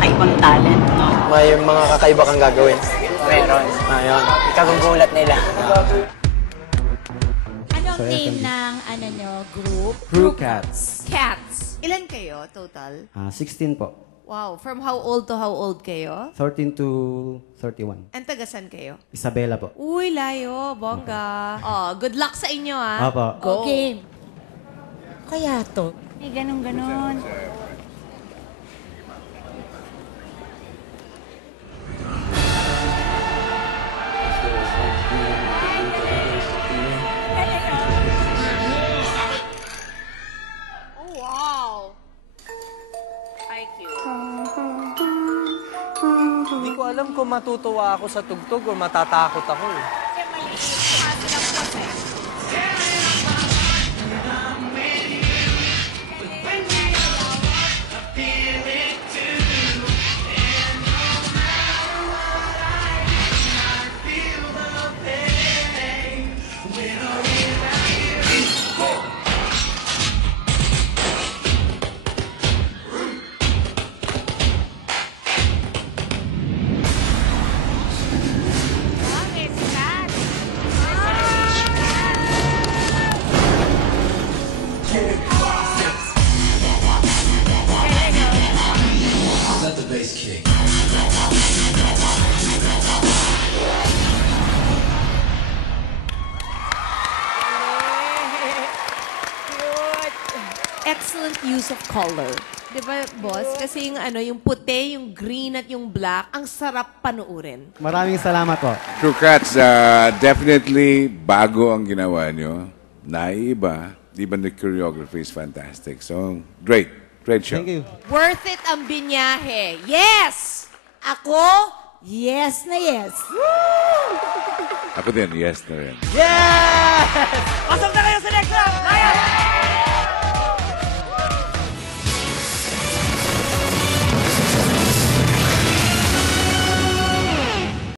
kakaibang talent, no? May mga kakaiba kang gagawin. Meron. Ayun. Ikagugulat nila. Anong name ng group? Crew Cats. Cats. Ilan kayo total? 16 po. Wow. From how old to how old kayo? 13 to 31. And tagasan kayo? Isabela po. Uy, layo. Bongga. Oh, good luck sa inyo, ah. Opo. Go. Game. Kaya to. May ganun-ganun. Oh, wow. IQ. Hindi ko alam kung matutuwa ako sa tugtog o matatakot ako eh. Let the bass kick. Excellent use of color. Di ba, boss? Kasi yung puti, yung green at yung black, ang sarap panuurin. Maraming salamat po. Crew Cats, definitely bago ang ginawa nyo. Naiiba. Di ba the choreography is fantastic. So, great. Great show. Thank you. Worth it ang binyahe. Yes! Ako, yes na yes. Ako din, yes na rin. Yes! Pasok na kayo